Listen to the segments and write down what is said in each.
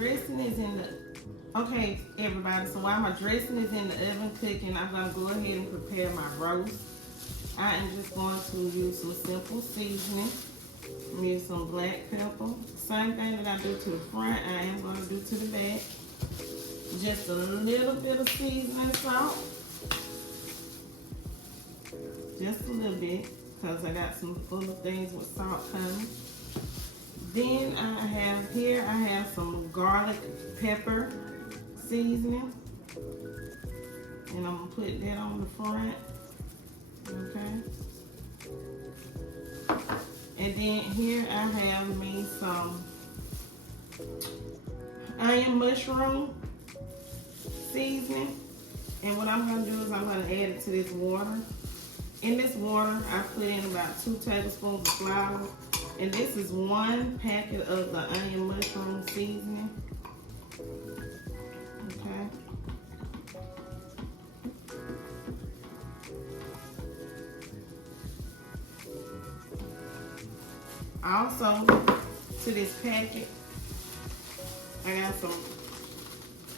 dressing is in the, okay, everybody, so while my dressing is in the oven cooking, I'm going to go ahead and prepare my roast. I am just going to use some simple seasoning. I'm going to use some black pepper. Same thing that I do to the front, I am going to do to the back. Just a little bit of seasoning salt. Just a little bit, because I got some other things with salt coming. Then I have some garlic pepper seasoning. And I'm gonna put that on the front. Okay. And then here I have me some onion mushroom seasoning. And what I'm gonna do is I'm gonna add it to this water. In this water, I put in about 2 tablespoons of flour. And this is 1 packet of the onion mushroom seasoning. Okay. Also, to this packet, I got some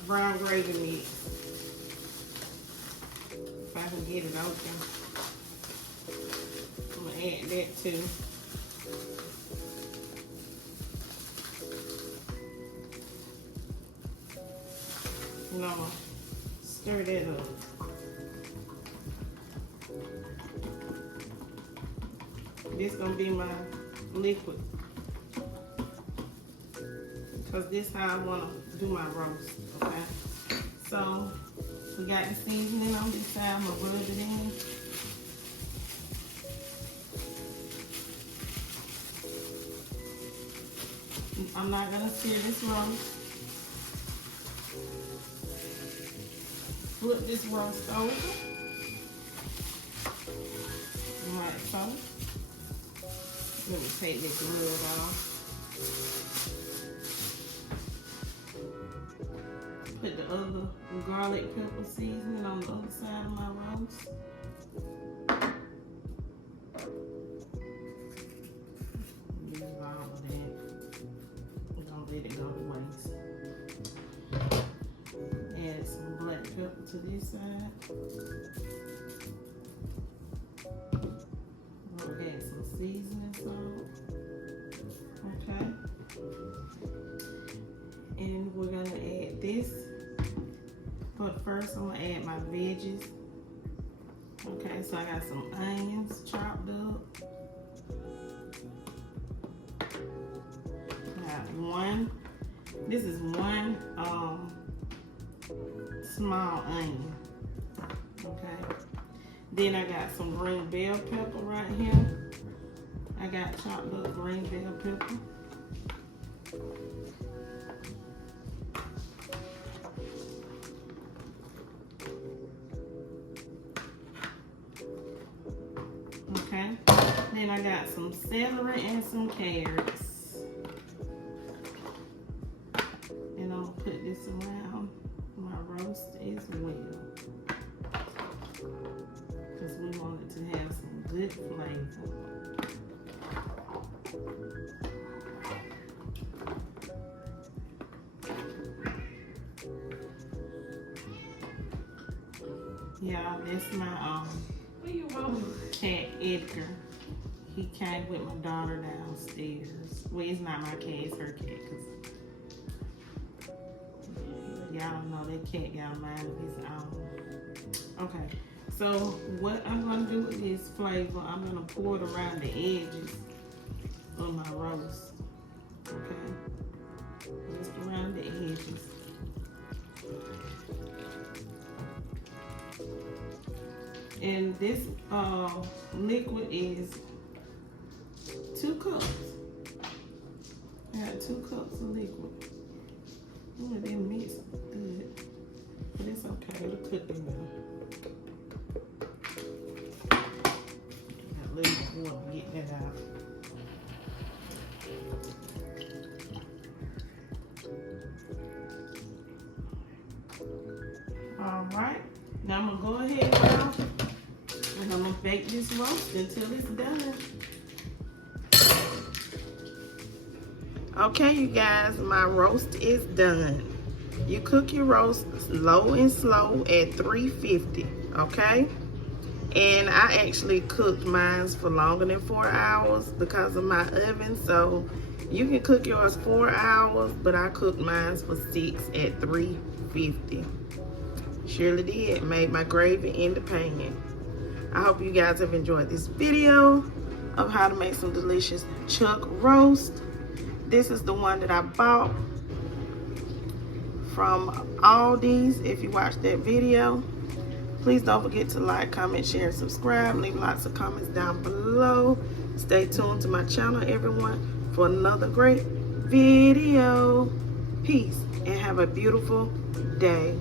brown gravy mix. If I can get it open, I'm gonna add that too. And I'm gonna stir that up. This gonna be my liquid, because this is how I want to do my roast. Okay, so we got the seasoning on this side. I'm gonna rub it in. I'm not gonna sear this roast. Flip this roast over. Alright, so let me take this lid off. Put the other garlic pepper seasoning on the other side of my roast. Use all of that. We're gonna let it go to waste. Add some black pepper to this side. We'll add some seasoning salt. Okay. And we're gonna add this. But first I'm gonna add my veggies. Okay, so I got some onions chopped up. This is one small onion. Okay. Then I got some green bell pepper right here. I got chopped up green bell pepper. Okay. Then I got some celery and some carrots. And I'm gonna put this around my roast as well, because we want it to have some good flavor. Yeah, that's my cat Edgar. He came with my daughter downstairs. Well, it's not my cat, it's her cat, because y'all don't know, that cat got a mind of his own. Okay, so what I'm gonna do with this flavor, I'm gonna pour it around the edges of my roast. Okay, just around the edges. And this liquid is 2 cups. I got 2 cups of liquid. Ooh, it didn't mix good, but it's okay. It'll cook in there. Got a little bit more to get that out. All right. Now I'm gonna go ahead now, and I'm gonna bake this roast until it's done. Okay, you guys, my roast is done. You cook your roast low and slow at 350, okay? And I actually cooked mine for longer than 4 hours because of my oven. So you can cook yours 4 hours, but I cooked mine for 6 at 350. Surely did. Made my gravy in the pan. I hope you guys have enjoyed this video of how to make some delicious chuck roast. This is the one that I bought from Aldi's. If you watched that video, please don't forget to like, comment, share, and subscribe. Leave lots of comments down below. Stay tuned to my channel, everyone, for another great video. Peace, and have a beautiful day.